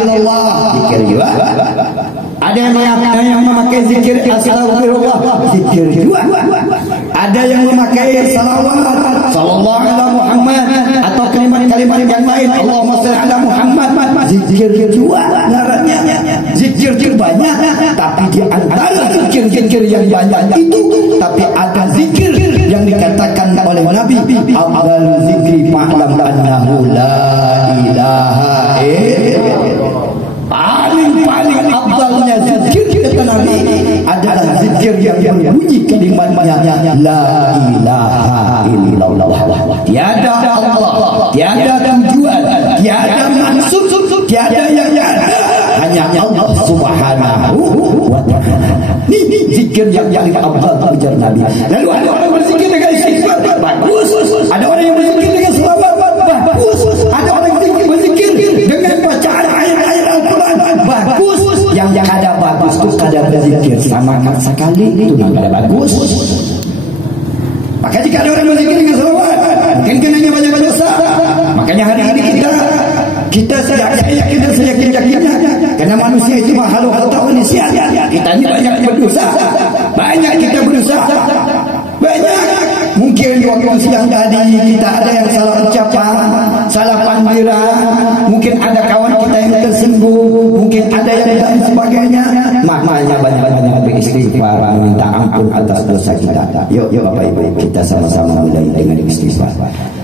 illallah, zikir juga. Ada yang memakai zikir astagfirullah, zikir juga. Ada yang memakai salawat sallallahu alaihi Muhammad atau kalimat-kalimat yang lain, Allahumma shalli ala Muhammad, zikir juga. Ngarannya zikir banyak, tapi di antara zikir yang banyak itu, tapi ada zikir yang dikatakan oleh Nabi, afdal zikri fa'lam annahu la ilaha illallah. Paling afdalnya zikir kata Nabi adalah zikir yang berbunyi kalimatnya la ilaha illallah. Tiada Allah, tiada tujuan, tiada maksud, tiada yang ada, hanya Allah Subhanahu wa ta'ala. Ini zikir yang afdal ujar Nabi. Lalu ada orang berzikir dengan istighfar, bagus. Ada orang yang berzikir dengan selawat, bagus. Ada orang yang berzikir dengan bacaan ayat-ayat Al-Quran, bagus. Yang ada bagus itu ada berzikir sama sekali itu tidak bagus. Maka jika ada orang berzikir dengan selawat, mungkin kenanya banyak dosa. Makanya hari ini kita seyakin-yakinnya, karena manusia itu makhluk manusia. Kita ini banyak berdosa, banyak kita berdosa, banyak. Mungkin waktu siang tadi kita ada yang salah ucapan, salah panggilan, mungkin ada kawan kita yang tersinggung, mungkin ada yang dan sebagainya. Maknanya banyak-banyak beristighfar, minta ampun atas dosa kita. Yuk Bapak Ibu, kita sama-sama mulai dengan istighfar.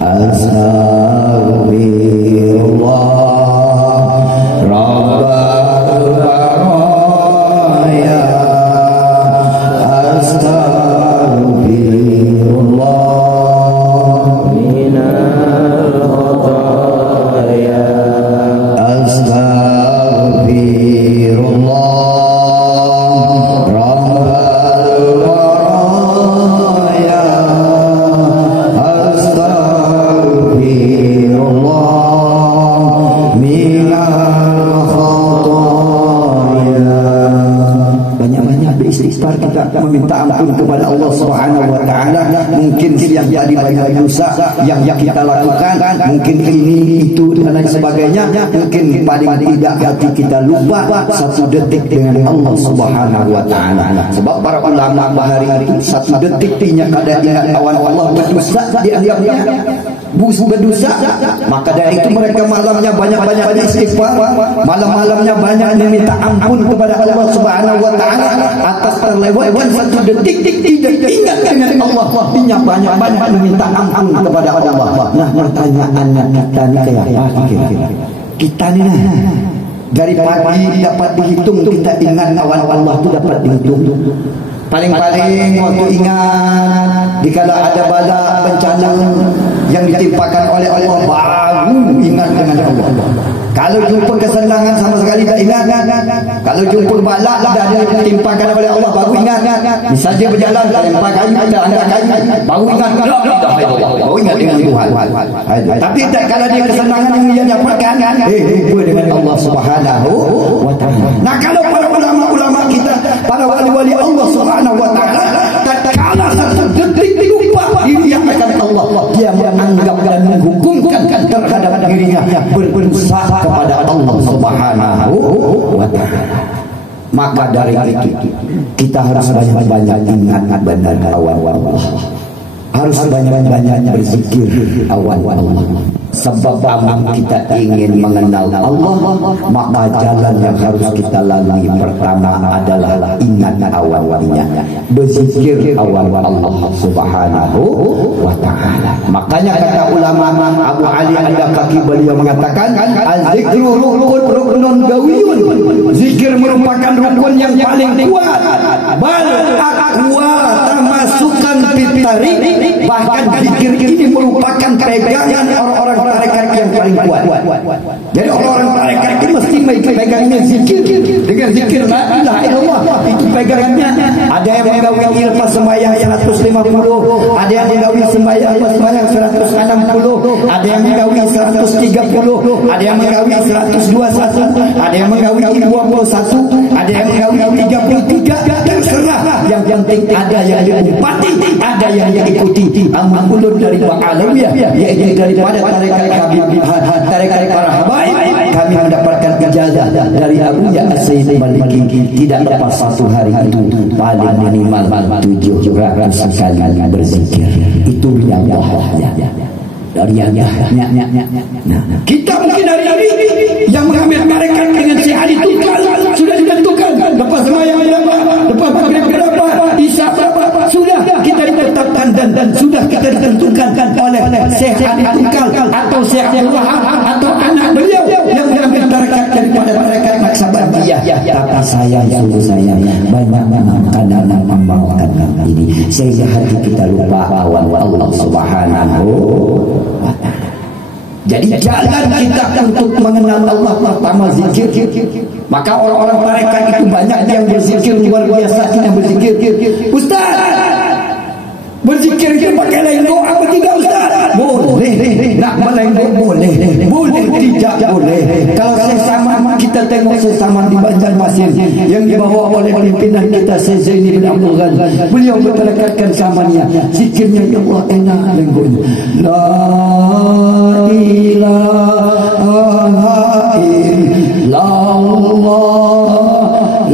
Astagfirullah Rabbal baraya, astagfirullah minal khataya, astagfirullah Rabbal baraya, astagfirullah minal khataya. Banyak-banyak beristighfar, kita meminta ampun kepada Allah Subhanahu wa ta'ala. Mungkin yang tadi banyak dosa yang kita lakukan, mungkin ini itu dan lain sebagainya. Mungkin paling tidak hati kita lupa satu detik dengan Allah Subhanahu wa ta'ala. Sebab para ulama bahari itu satu detik tidak ada ingat awan Allah berdosa dianggapnya berdosa. Maka dari itu mereka malamnya banyak-banyak beristighfar, malam-malamnya banyak meminta ampun kepada Allah Subhanahu wa ta'ala atas terlewatkan satu detik tidak ingat dengan Allah. Dia banyak-banyak meminta ampun kepada Allah. Nah, pertanyaannya kita ni kayak apa kira-kira? Kita ni dari pagi dapat dihitung, kita ingat awan Allah itu dapat dihitung. Paling-paling waktu ingat dikala ada bala bencana yang ditimpakan oleh Allah, baru ingat dengan Allah. Kalau jumpa kesenangan sama sekali tak ingat. Kalau jumpa bala dah ditimpakan oleh Allah, baru ingat. Misalnya berjalan lempar kayu, ada angkat kayu, baru ingat. Baru ingat dengan Tuhan. Tapi kalau dia kesenangan yang dia dapatkan, lupa dengan Allah Subhanahu wa ta'ala. Nah, kalau para ulama-ulama kita, para wali-wali Allah Subhanahu wa ta'ala, tatkala satu detik lupa diri akan Allah, dia menganggap dan menghukumkan terhadap dirinya berdosa kepada Allah Subhanahu wa ta'ala. Maka dari itu kita harus banyak-banyak ingat benar awan Allah, harus banyak-banyak berzikir awan Allah. Sebab amal kita ingin mengenal Allah, maka jalan yang harus kita lalui pertama adalah ingat awan-awannya, berzikir awan Allah Subhanahu wa ta'ala. Makanya kata ulama Abu Ali Al-Kaki, beliau mengatakan az-zikru rukunun gawiyun, zikir merupakan rukun yang paling kuat, bal aqwa tamasukan fitari, bahkan zikir ini merupakan pegangan orang-orang tarekat yang paling kuat. Jadi orang-orang tarekat ini mesti pegangnya zikir. Dengan zikir la ilaha illallah, itu pegangannya. Ada yang menggawi lepas sembahyang 150, ada yang menggawi sembahyang 160, ada yang menggawi 130, ada yang menggawi 121, ada yang menggawi 21, ada yang menggawi 33. Terserah, yang penting ada yang diumpati, ada yang diikuti. Amal ulun dari Alawiyah, yaitu daripada tarekat kami, tarekat para habaib, kami mendapatkan ijazah dari Abu Sayyid Maliki, tidak lepas satu hari itu paling minimal 700 kali berzikir. Itu yang wahnya dari yang nah, kita mungkin hari ini yang mengambil mereka dengan sehari tukar sudah ditentukan lepas semayang berapa, lepas maghrib berapa, isya berapa, sudah kita ditetapkan dan sudah kita ditentukan oleh Syekh Ali Tungkal atau Syekh Abdul Wahab atau anak beliau yang mengambil tarekat daripada tarekat Naqsabandiyah. Tapi sayang banyak makanan membawakan ini sehingga hati kita lupa awan Allah Subhanahu wa ta'ala. Jadi jalan kita untuk mengenal Allah pertama zikir. Maka orang-orang tarekat itu banyak yang berzikir luar biasa, yang berzikir. Ustaz, berzikir itu pakai lenggo apa tidak Ustaz? Boleh. Nak melenggo boleh tidak boleh. Kalau sesama kita tengok sesama di Banjarmasin yang dibawa oleh pimpinan kita Syekh Zaini bin Abdul Ghani, beliau berkatakan samanya zikirnya ya Allah enak lenggonya. La ilaha illallah,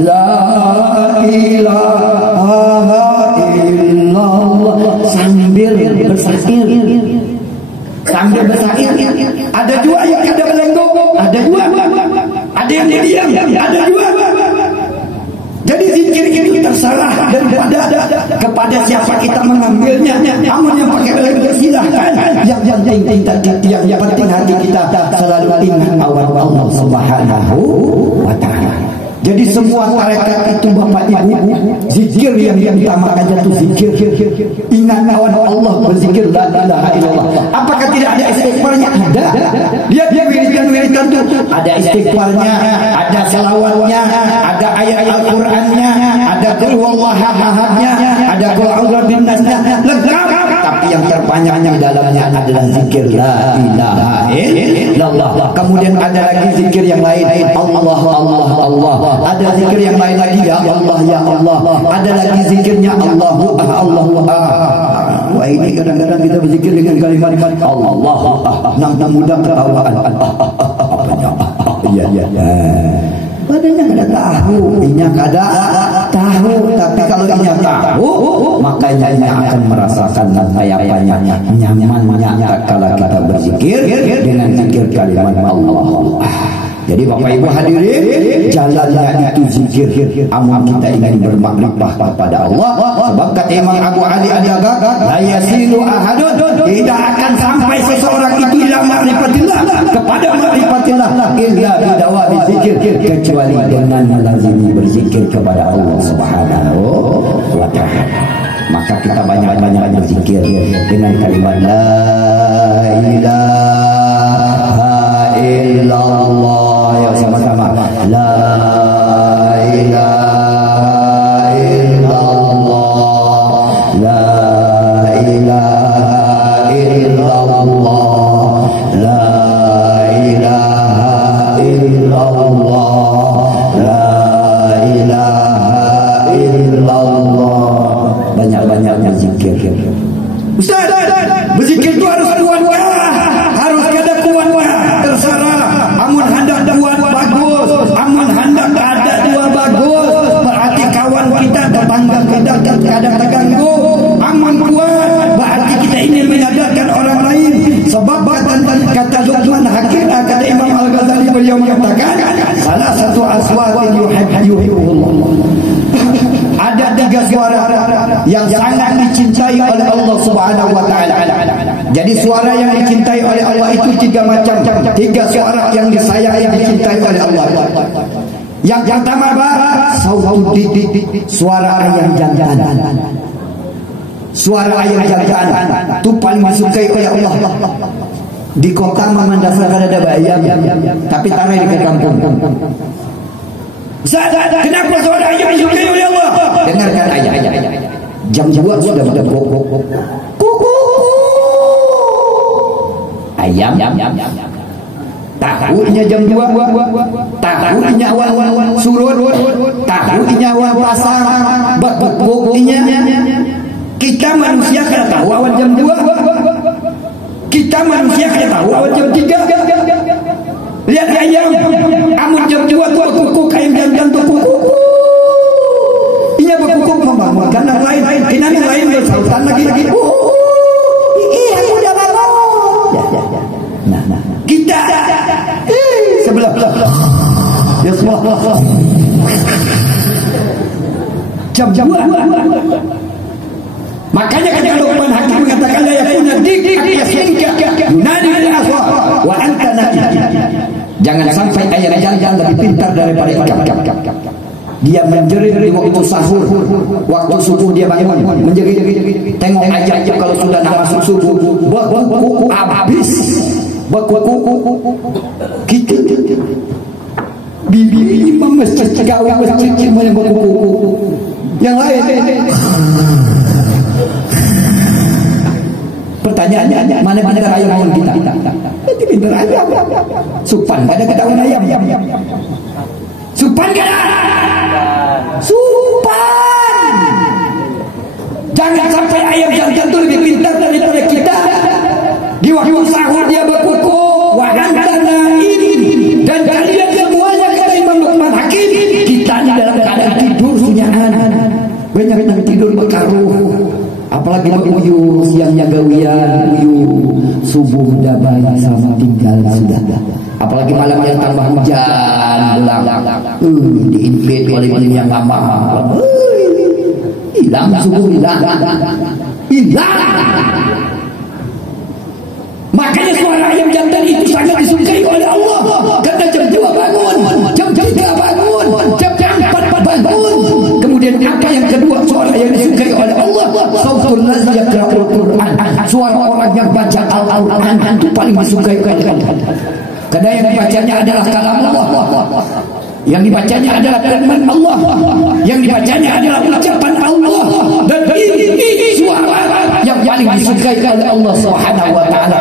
la ilaha illallah, sambil bersair. Ada dua yang kada melenggo, ada dua. Ada yang diam, ada dua. Jadi zikir ini terserah daripada kepada siapa kita mengambilnya. Namun yang pakai melenggo silahkan. Yang penting hati kita selalu ingat awan Allah Subhanahu wa ta'ala. Jadi semua tarekat itu Bapak Ibu, zikir yang diutamakan itu zikir. Ingat awan Allah, berzikir la ilaha illallah. Apakah tidak ada istighfarnya? Ada. Lihat wiridan itu ada istighfarnya, ada selawatnya, ada ayat Al-Qur'annya, ada qul huwallahu ahadnya, ada qul a'udzu binnasnya, lengkap. Tapi yang terpanjang di dalamnya adalah zikir la ilaha illallah. Kemudian ada lagi zikir yang lain, Allah. Ada zikir yang lain lagi, ya Allah. Ada lagi zikirnya Allahu. Wah, ini kadang-kadang kita berzikir dengan kalimat Allah. Nak mudah ketawaan. Iya. Badannya kada tahu, inya kada tahu. Tapi kalau inya tahu, makanya inya akan merasakan apa-apanya, nyamannya kalau kita berzikir dengan zikir kalimat Allah. Jadi Bapak Ibu hadirin, jalannya itu zikir. Amun kita ingin bermakrifah kepada Allah, sebab kata Imam Abu Ali Al-Jaga, la yasilu ahadun, tidak akan sampai seseorang itu ila ma'rifatillah, kepada ma'rifatillah illa bidawami zikir, kecuali dengan melazimi berzikir kepada Allah Subhanahu wa ta'ala. Maka kita banyak-banyak berzikir dengan kalimat la ilaha illallah. Sama-sama la ilaha illallah, la ilaha illallah, la ilaha illallah, la ilaha illallah. Banyak-banyak berzikir. Ustaz, berzikir itu harus kuat, harus kada kuat, terserah. Amun hendak kuat bagus, amun hendak ada dua bagus, berarti kawan kita, tetangga kita kadang terganggu. Amun kuat berarti kita ingin menyadarkan orang lain. Sebab kata Luqman Hakim, kata Imam Al-Ghazali, beliau mengatakan salah satu aswat yuhibbuhullah. Ada tiga suara yang sangat dicintai oleh Allah Subhanahu wa ta'ala. Jadi suara yang dicintai oleh Allah itu tiga macam. Tiga suara yang disayangi, dicintai oleh Allah. Yang pertama sautu suara ayam jantan. Suara ayam jantan itu paling disukai oleh Allah. Di kota Mandasar ada ayam, tapi tarai di kampung. Kenapa suara ayam disukai oleh Allah? Dengarkan ayam. Jam 2 sudah berkokok. Ayam tahunya jam 2, tahunya awan surut, tahunya awan pasar, buktinya kita manusia kada tahu awan jam 2, kita manusia kada tahu awan jam 3. Lihat ayam, amun Kemungkinan yang lain bersautan lagi. Iya, aku udah bangun. Ya. Nah. Kita sebelah. Ya Allah. Jam 2. Makanya ketika Luqman Hakim mengatakan la yakuna dik yasinka yunadi al-aswa wa anta nabi. Jangan sampai ayat jangan lebih pintar daripada ikan. Dia menjerit di waktu sahur, waktu subuh dia bangun menjerit. Tengok aja kalau sudah nak masuk subuh, berkuku habis, berkuku gitu. Bibi imam masjid gawe masjid yang berkuku, yang lain. Pertanyaannya, mana pintar ayam bangun kita? Itu pintar ayam. Supan, ada ketahuan ayam. Supan kan? Supan. Jangan sampai ayam jantan itu lebih pintar daripada kita. Di waktu sahur dia berkuku, wa anta naim. Dan kalian semuanya kata Imam Luqman Hakim, kita ini dalam keadaan tidur sunyaan. Banyak yang tidur berkaruh. Apalagi uyuh siangnya gawian, uyuh subuh dah baik sama tinggal sudah. Apalagi malamnya tambah hujan belang, diinvite oleh yang lama, hilang subuh hilang. Makanya suara ayam jantan itu sangat disukai oleh Allah. Kata jam 2 bangun, jam 3 bangun, jam 4 bangun. Kemudian apa yang kedua, suara yang disukai oleh Allah, sautul ladzi yaqra'ul Qur'an. Suara orang yang baca Al-Qur'an itu paling disukai oleh Allah. Karena yang dibacanya adalah kalam Allah. Yang dibacanya adalah firman Allah. Yang dibacanya adalah ucapan Allah. Dan ini suara yang paling disukai oleh Allah Subhanahu wa taala.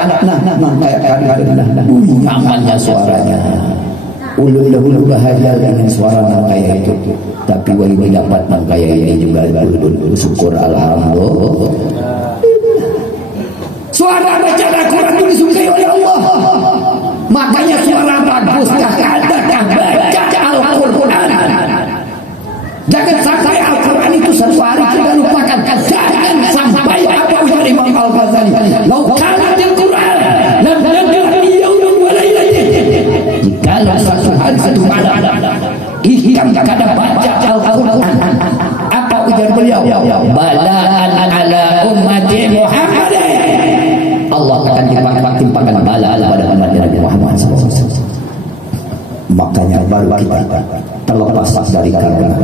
Nyamannya suaranya. Ulul dahulu bahagia dengan suara kayak itu. Tapi wali dapat kayak ini juga syukur alhamdulillah. Suara baca Al-Quran itu disukai oleh Allah. Makanya suara bagus adakah baca Al-Quran. Jangan sampai Al-Quran itu satu hari kita lupakan. Jangan sampai apa ujar Imam Al-Ghazali. Lau kanatil Quran lam nadri yauman wa lailatin. Jikalau satu hari satu malam ihkam kada baca Al-Quran, apa ujar beliau? Balaan ala ummati Muhammad. Allah akan timpakan bala pada umat Nabi Muhammad SAW. Makanya baru kita terlepas dari karena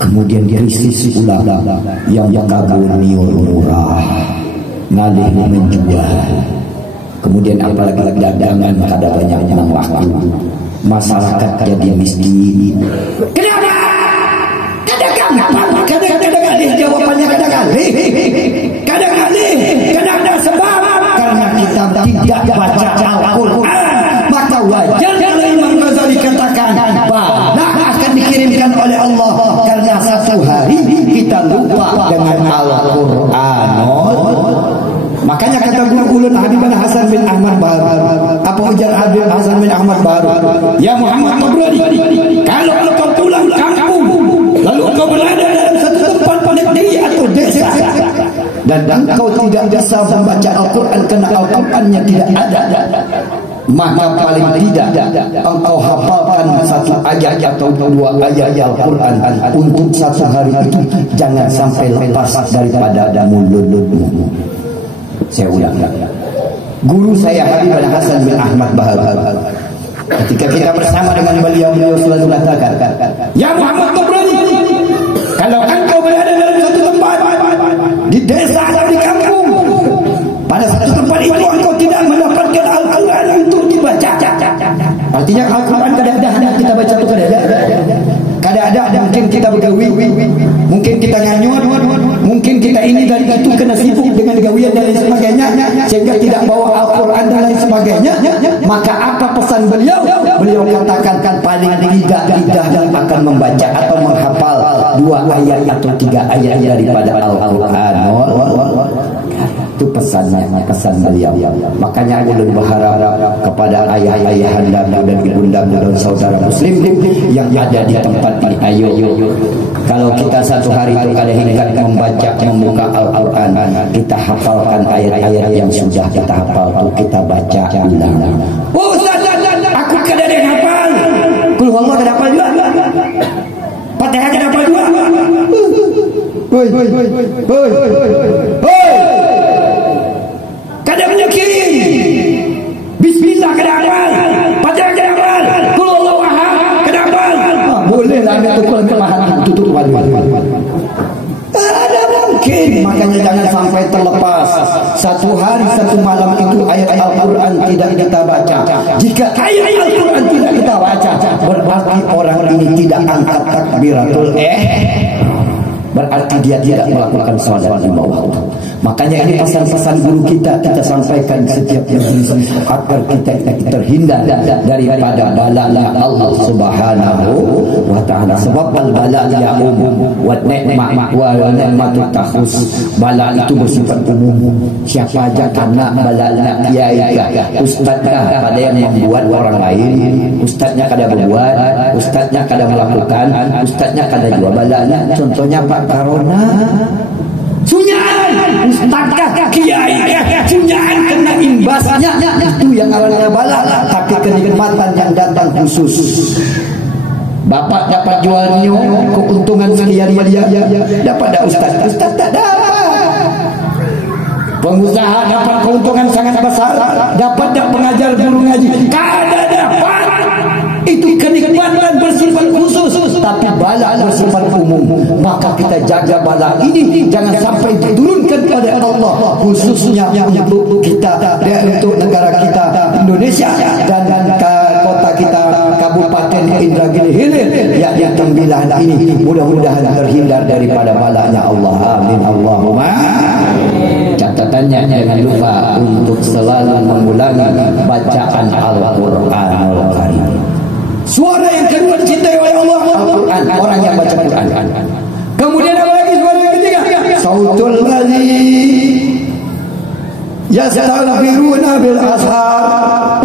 kemudian krisis ulang yang kabur niur murah ngalih menjual. Kemudian apalagi dagangan kada banyak yang laku, masyarakat jadi miskin. Kenapa? Kadang-kadang jawabannya kadang-kadang ada sebab karena kita tidak baca Al-Quran. Maka wajar kalau Imam Ghazali katakan bala akan dikirimkan oleh Allah karena satu hari kita lupa dengan Al-Quran. Makanya kata guru ulun Habib Hasan bin Ahmad Baru, apa ujar Habib Hasan bin Ahmad Baru? Ya Muhammad Tabrani, kalau engkau pulang kampung lalu engkau berada dalam satu tempat negeri atau desa dan engkau tidak bisa membaca Al-Quran karena Al-Qurannya tidak ada, maka paling tidak engkau hafalkan satu ayat atau dua ayat Al-Quran untuk satu hari itu. Jangan sampai lepas daripada mulutmu. Saya ulang, guru saya Habib Hasan bin Ahmad Bahar, ketika kita bersama dengan beliau selalu katakan, ya Muhammad Tabrani, kalau engkau berada dalam satu tempat di desa atau di kampung, pada satu tempat itu engkau tidak mendapatkan Al-Quran untuk dibaca. Artinya Al-Quran kadang-kadang kita baca itu kadang-kadang mungkin kita bergawi, mungkin kita nganyut, mungkin kita ini dan itu kena sibuk dengan gawian dan lain sebagainya, sehingga tidak bawa Al-Quran dan lain sebagainya. Maka apa pesan beliau? Beliau katakan paling tidak yang akan membaca atau menghafal 2 ayat atau 3 ayat daripada Al-Quran. Itu pesannya, pesan beliau. Makanya ulun berharap kepada ayah-ayah dan ibunda dan saudara muslim yang ada di tempat ini, ayo Kalau kita satu hari itu kada hingkat membuka Al-Quran, kita hafalkan ayat-ayat yang sudah kita hafal itu kita baca ulang. Oh Ustaz, aku kada ada yang hafal. Qul huwallahu kada hafal juga. Fatihah kada hafal juga. Hoi. Kada menyekiri. Bismillah kada hafal. Fatihah kada hafal. Qul huwallahu ahad kada hafal. Boleh lah ambil tukulan kemahan tutup wali. Ada mungkin. Makanya jangan sampai terlepas. Satu hari satu malam itu ayat Al-Quran tidak kita baca. Jika ayat Al-Quran tidak kita baca, berarti orang ini tidak angkat takbiratul berarti dia tidak melakukan salat lima waktu. Makanya ini pesan-pesan guru kita sampaikan setiap hari agar kita terhindar daripada bala Allah Subhanahu wa taala. Sebab bala umum wa ni'matut takhus. Bala itu bersifat umum. Siapa aja kena balanya, kiai ustaznya pada yang membuat orang lain, ustaznya kada berbuat, ustaznya kada melakukan, ustaznya kada jual balanya. Contohnya Pak Karona, sunyaan ustazkah kiai sunyaan kena imbasnya, itu yang awalnya bala, tapi kenikmatan yang datang khusus. Bapak dapat jualnya keuntungan sekian miliar, dapat ustaz tak dapat. Pengusaha dapat keuntungan sangat besar, dapat pengajar guru ngaji kada dapat. Itu kenikmatan bersifat khusus, tapi bala bersifat umum. Maka kita jaga bala ini jangan sampai diturunkan pada Allah, khususnya untuk kita, untuk negara kita Indonesia dan kota kita Kabupaten Indragiri Hilir yang Tembilahan ini. Mudah-mudahan terhindar daripada balanya Allah. Amin Allahumma. Catatannya jangan lupa untuk selalu mengulangi bacaan Al-Qur'anul Karim. Suara yang kedua dicintai oleh Allah Al-Quran, orang yang baca Quran. Kemudian apa lagi suara yang ketiga? Sautul ladzi yastaghfiruna bil ashar.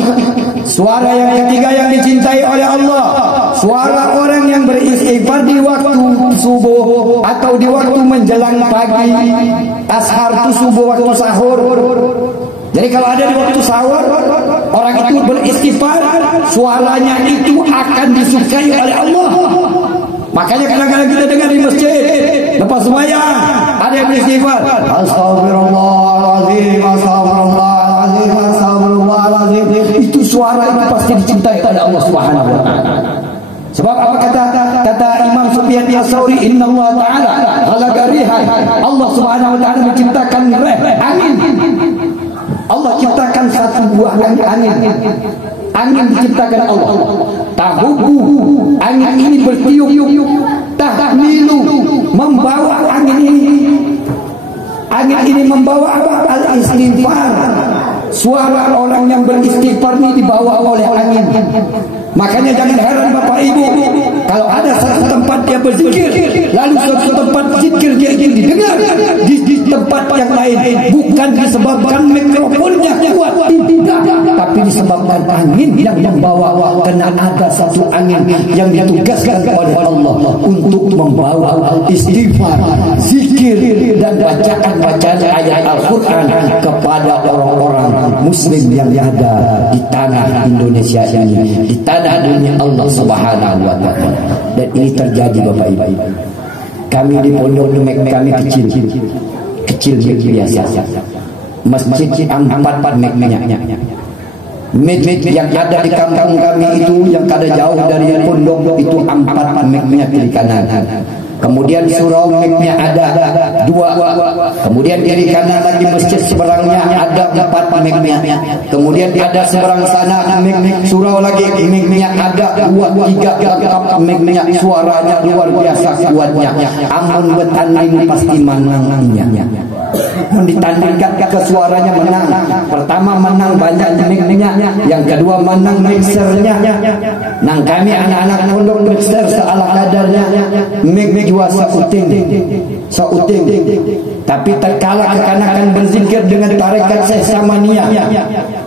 Suara yang ketiga yang dicintai oleh Allah, suara orang yang beristighfar di waktu subuh atau di waktu menjelang pagi. Ashar itu subuh, waktu sahur. Jadi kalau ada di waktu sahur, orang itu beristighfar, suaranya itu akan disukai oleh Allah. Makanya kadang-kadang kita dengar di masjid, lepas sembahyang ada yang beristighfar, Astagfirullahaladzim, Astagfirullahaladzim, Astagfirullahaladzim. Itu suara itu pasti dicintai oleh Allah Subhanahu wa taala. Sebab apa kata Imam Sufyan As-Tsauri, Inna Allah Ta'ala khalaqa rihan. Allah Subhanahu wa taala menciptakan angin. Allah ciptakan satu buah angin. Angin diciptakan Allah. Tahubu, angin ini bertiup. Tahmilu, membawa angin ini. Angin ini membawa apa? Al-istighfar. Suara orang yang beristighfar ini dibawa oleh angin. Makanya jangan heran Bapak Ibu, kalau ada satu tempat dia berzikir, lalu satu tempat zikir dia ingin didengar di tempat yang lain, bukan disebabkan mikrofonnya kuat, tidak, tapi disebabkan angin yang membawa. Karena ada satu angin yang ditugaskan oleh Allah untuk membawa istighfar, zikir dan bacaan ayat Al-Quran kepada orang-orang Muslim yang ada di tanah Indonesia ini, di tanah dunia Allah Subhanahu wa taala. Dan ini terjadi Bapak Ibu. Kami di pondok kami kecil biasa. Masjid 4 meknya. Masjid yang ada di kampung kami itu yang kada jauh dari pondok itu 4 meknya kiri kanan. Kemudian surau meknya ada 2. Kemudian kiri kanan lagi masjid seberangnya ada 4 meknya. Kemudian ada seberang sana surau lagi meknya ada 2, 3 lengkap meknya. Suaranya luar biasa kuatnya. Amun bertanding pasti menangnya. Ditandingkan ke suaranya menang. Pertama menang banyak meknya, yang kedua menang mixernya. Nang kami anak-anak pondok mixer seala kadarnya. Mik jual sauting. Tapi terkala kekanakan berzikir dengan tarekat Sehsamania,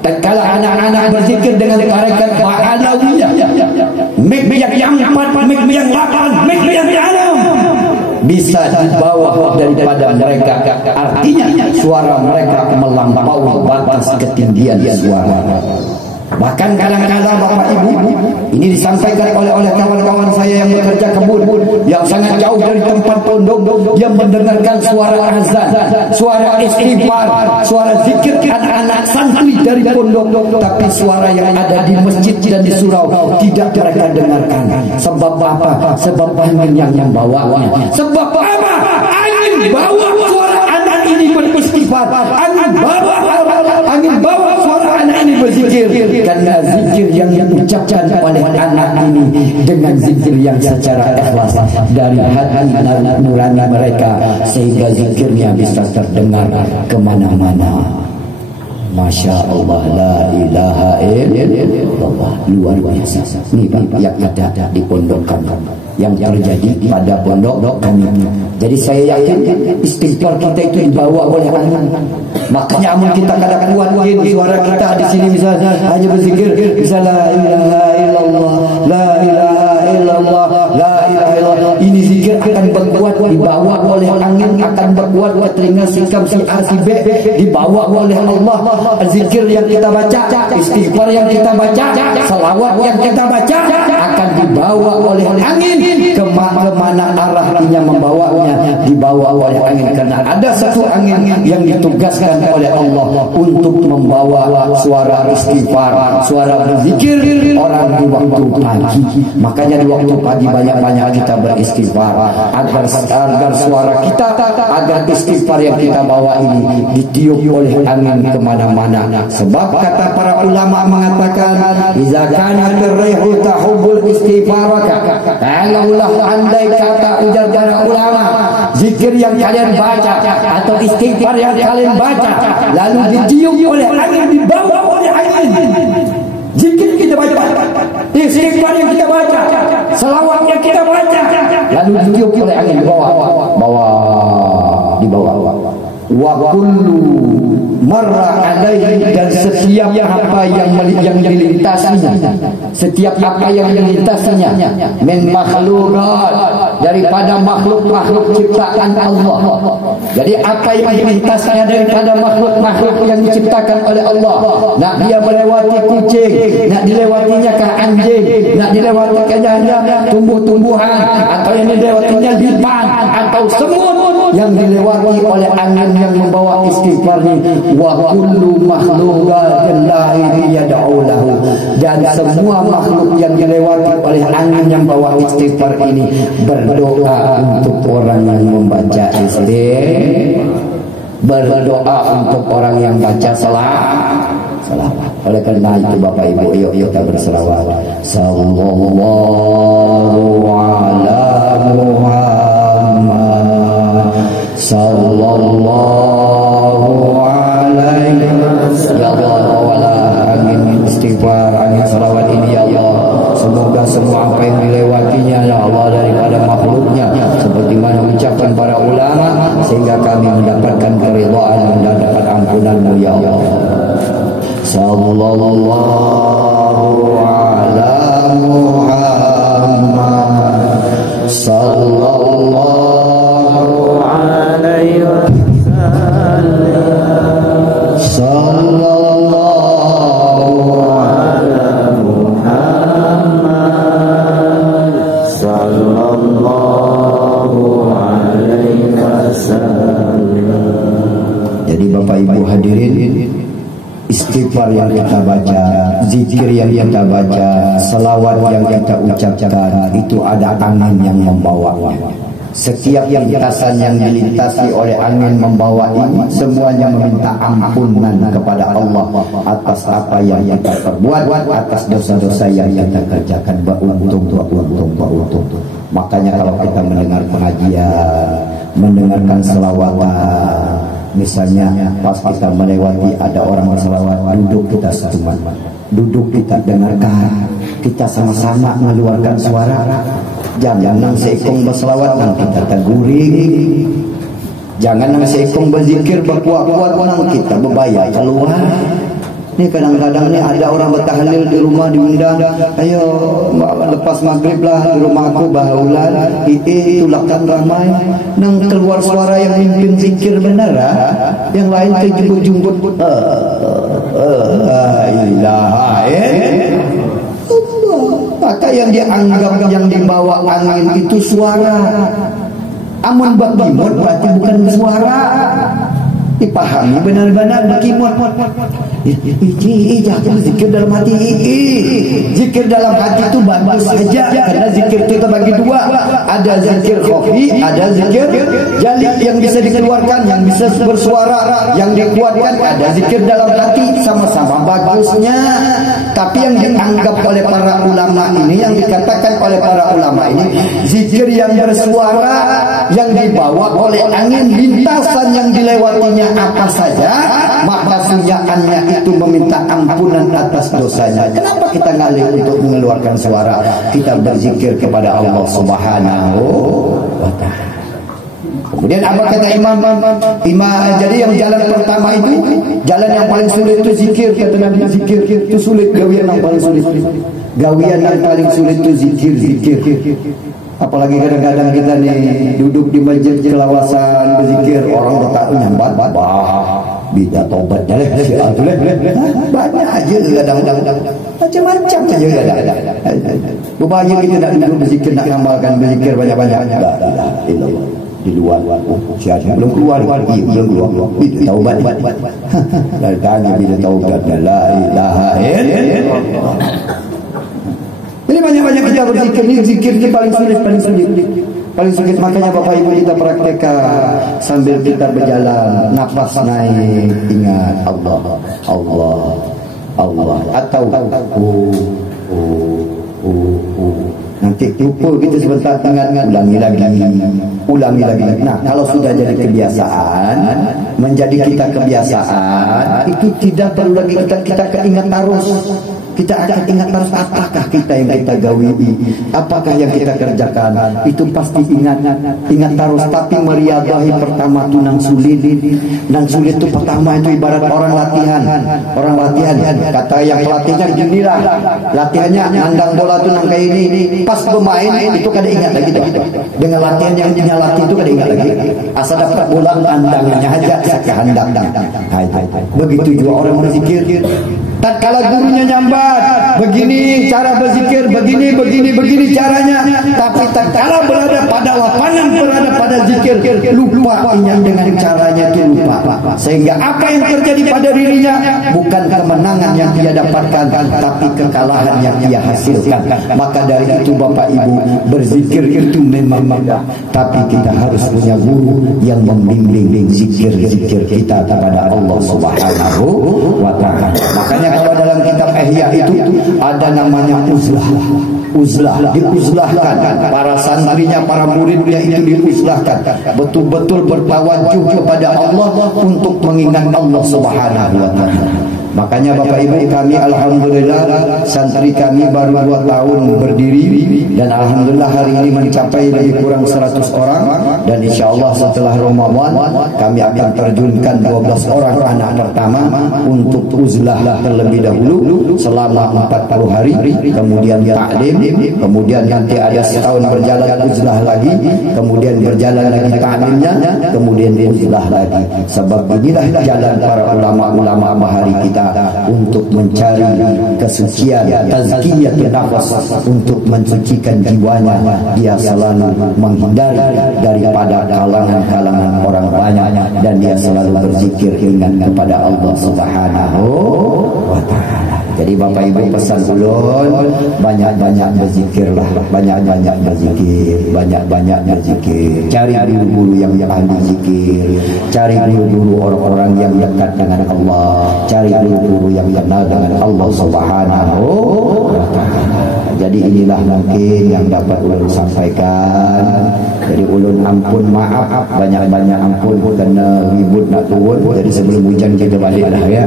terkala anak-anak berzikir dengan tarekat Ba'alawiyah, mik yang 4, mik yang 8, mik yang 6. daripada mereka. Artinya suara mereka melampaui batas ketinggian suara. Bahkan kadang-kadang Bapak Ibu, ini disampaikan oleh kawan-kawan saya yang bekerja kebun, yang sangat jauh dari tempat pondok, dia mendengarkan suara azan, suara istighfar, suara zikir anak-anak santri dari pondok, tapi suara yang ada di masjid dan di surau tidak mereka dengarkan. Sebab apa? Sebab angin yang membawanya. Sebab apa? Angin bawa suara anak ini beristighfar, angin bawa suara anak ini berzikir. Karena zikir yang diucapkan oleh anak ini dengan zikir yang secara ikhlas dari hati nurani mereka, sehingga zikirnya bisa terdengar kemana-mana. Masya Allah, la ilaha illallah. Luar biasa. Ini yang ada di pondok kami, yang terjadi pada pondok kami. Jadi saya yakin istighfar kita itu dibawa oleh angin. Makanya amun kita kadang kuatin suara kita di sini misalnya hanya berzikir, bisa la ilaha illallah, la ilaha illallah, la ilaha illallah. Ini zikir akan berkuat, dibawa oleh angin, akan berkuat ke telinga si kam si A si B, dibawa oleh Allah. Zikir yang kita baca, istighfar yang kita baca, selawat yang kita baca akan dibawa oleh angin kemana arahnya membawanya, dibawa oleh angin. Karena ada satu angin yang ditugaskan oleh Allah untuk membawa suara istighfar, suara berzikir orang di waktu pagi. Makanya di waktu pagi banyak-banyak kita beristighfar agar suara kita, agar istighfar yang kita bawa ini ditiup oleh angin kemana-mana. Sebab kata para ulama mengatakan, iza kana ar-rihu tahubbul istighfaraka. Kalaulah andai kata ujar para ulama, zikir yang kalian baca atau istighfar yang kalian baca lalu ditiup oleh angin, dibawa oleh angin. Zikir kita baca, istighfar yang kita baca, selawat yang kita baca, lalu ditiup oleh angin, dibawa. Wa kullu marra alaihi, dan setiap apa yang dilintasinya, setiap apa yang dilintasinya min makhluqat, daripada makhluk-makhluk ciptaan Allah. Jadi apa yang dilintasnya daripada makhluk-makhluk yang diciptakan oleh Allah, nak dia melewati kucing, nak dilewatinya ke anjing, nak dilewatinya hanya tumbuh-tumbuhan, atau yang dilewatinya lipan atau semut, yang dilewati oleh angin yang membawa istighfar ini. Wa kullu makhluqatin lahi yad'u lahu, dan semua makhluk yang dilewati oleh angin yang bawa istighfar ini berdoa untuk orang yang membaca istighfar, berdoa untuk orang yang baca salawat. Oleh karena itu Bapak Ibu, yuk kita berselawat. Sallallahu ala Muhammad, sallallahu alaihi wasallam. Ya Allah, wala angin istighfar, angin salawat ini ya Allah, semoga semua apa yang dilewatinya ya Allah daripada makhluknya, seperti mana ucapan para ulama, sehingga kami mendapatkan keridhaan, mendapat ampunan-Mu ya Allah. Sallallahu ala Muhammad, sallallahu alaihi wasallam, sallallahu ala Muhammad, sallallahu alaihi wasallam. Jadi Bapak Ibu hadirin, istighfar yang kita baca, zikir yang kita baca, selawat yang kita ucapkan, itu ada angin yang membawanya. Setiap lintasan yang dilintasi oleh angin membawa ini, semuanya meminta ampunan kepada Allah atas apa yang kita perbuat, atas dosa-dosa yang kita kerjakan. Beruntung. Makanya kalau kita mendengar pengajian, mendengarkan selawatan, misalnya pas kita melewati ada orang berselawat, duduk kita setuman, duduk kita dengarkan, kita sama-sama mengeluarkan suara. Jangan nang seikong berselawat nang kita teguring, jangan nang seikong berzikir berkuat-kuat nang kita berbaya keluar. Ni kadang-kadang ni ada orang bertahlil di rumah diundang, ayo lepas maghrib lah di rumah aku bahaulan, tulakan ramai, nang keluar suara yang mimpin zikir benar yang lain terjemput-jemput. Ilaha Allah. Maka yang dianggap yang dibawa angin itu suara. Amun bakimot berarti bukan suara. Dipahami benar-benar bakimot. Jangan zikir dalam hati. Zikir dalam hati itu bagus saja, karena zikir itu terbagi dua. Ada zikir khafi, ada zikir jali yang bisa dikeluarkan, yang bisa bersuara, yang dikuatkan. Ada zikir dalam hati, sama-sama bagusnya. Tapi yang dianggap oleh para ulama ini, yang dikatakan oleh para ulama ini, zikir yang bersuara, yang dibawa oleh angin, lintasan yang dilewatinya apa saja, maka sunyaannya itu meminta ampunan atas dosanya. Kenapa kita ngalih untuk mengeluarkan suara? Kita berzikir kepada Allah Subhanahu wa ta'ala. Kemudian apa kata imam? Jadi yang jalan pertama itu, jalan yang paling sulit itu zikir. Kata Nabi, zikir itu sulit. Gawian yang paling sulit. Gawian yang paling sulit itu zikir. Apalagi kadang-kadang kita nih duduk di masjid kelawasan berzikir, orang berkata nyambat, bida tobat dah banyak aja kadang-kadang, macam-macam aja kadang-kadang. Berbahaya kita nak duduk berzikir, nak ngamalkan berzikir banyak-banyak. La ilaha illallah. Di luar, siapa belum keluar, belum keluar. Bila taubat, dari tanya bila taubat, la ilaha illallah. Jadi banyak-banyak kita berzikir. Ini zikir ini paling sulit. Makanya Bapak Ibu kita praktekkan sambil kita berjalan, nafas naik, ingat Allah. Atau nanti lupa kita sebentar, ingat, ulangi lagi. Nah, kalau sudah jadi kebiasaan, menjadi kita kebiasaan, itu tidak perlu lagi kita keingat terus. Kita akan ingat terus apakah kita yang kita gawi, apakah yang kita kerjakan, itu pasti ingat terus. Tapi meriadahi pertama itu nang sulit itu pertama itu ibarat orang latihan. Kata yang pelatihnya ginilah, latihannya nandang bola tuh nang kayak ini, pas bermain itu kada ingat lagi dah. Dengan latihan yang dia latih itu kada ingat lagi. Asal dapat bola andangnya aja sekehendak. Begitu juga orang berzikir. Tatkala gurunya nyambat, begini cara berzikir, begini caranya. Tapi tatkala berada pada lapangan, berada pada zikir, lupa ingat dengan caranya itu lupa. Sehingga apa yang terjadi pada dirinya bukan kemenangan yang dia dapatkan, tapi kekalahan yang dia hasilkan. Maka dari itu Bapak Ibu, berzikir itu memang mudah, tapi kita harus punya guru yang membimbing zikir kita kepada Allah Subhanahu wa ta'ala. Makanya kalau dalam kitab Ihya itu ada namanya uzlah, diuzlahkan para santrinya, para muridnya itu diuzlahkan, betul-betul bertawajuh kepada Allah untuk mengingat Allah Subhanahu wa ta'ala. Makanya Bapak Ibu kami alhamdulillah santri kami baru 2 tahun berdiri, dan alhamdulillah hari ini mencapai lebih kurang 100 orang, dan insyaallah setelah Ramadan kami akan terjunkan 12 orang anak pertama untuk uzlah terlebih dahulu selama 40 hari, kemudian taklim, kemudian nanti ada setahun berjalan uzlah lagi, kemudian berjalan lagi taklimnya, kemudian uzlah lagi. Sebab inilah jalan para ulama-ulama bahari kita untuk mencari kesucian, tazkiyatun nafas, untuk mensucikan jiwanya. Dia selalu menghindari daripada kalangan-kalangan orang banyak, dan dia selalu berzikir ingat kepada Allah Subhanahu wa ta'ala. Jadi Bapak Ibu pesan ulun, banyak-banyak berzikirlah, banyak-banyak berzikir. Cari guru-guru yang ahli zikir, cari guru-guru orang-orang yang dekat dengan Allah, cari guru-guru yang kenal dengan Allah Subhanahu wa ta'ala. Jadi inilah mungkin yang dapat ulun sampaikan. Jadi ulun ampun maaf, banyak-banyak ampun kerana ribut nak turun. Jadi sebelum hujan kita balik dah ya.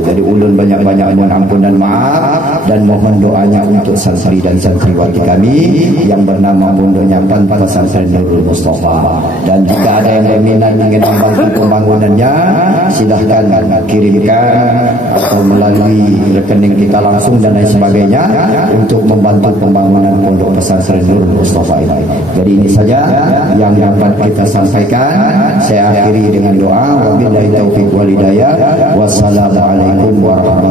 Jadi ulun banyak-banyak mohon ampun dan maaf, dan mohon doanya untuk santri dan santriwati kami yang bernama Pondoknya Pesantren Nurul Mustafa. Dan jika ada yang berminat ingin membantu pembangunannya, silahkan kirimkan atau melalui rekening kita langsung dan lain sebagainya untuk membantu pembangunan Pondok Pesantren Nurul Mustafa ini. Jadi ini saja yang dapat kita sampaikan. Saya akhiri dengan doa. Wabillahi taufiq wal hidayah. Wassalamualaikum warahmatullahi wabarakatuh.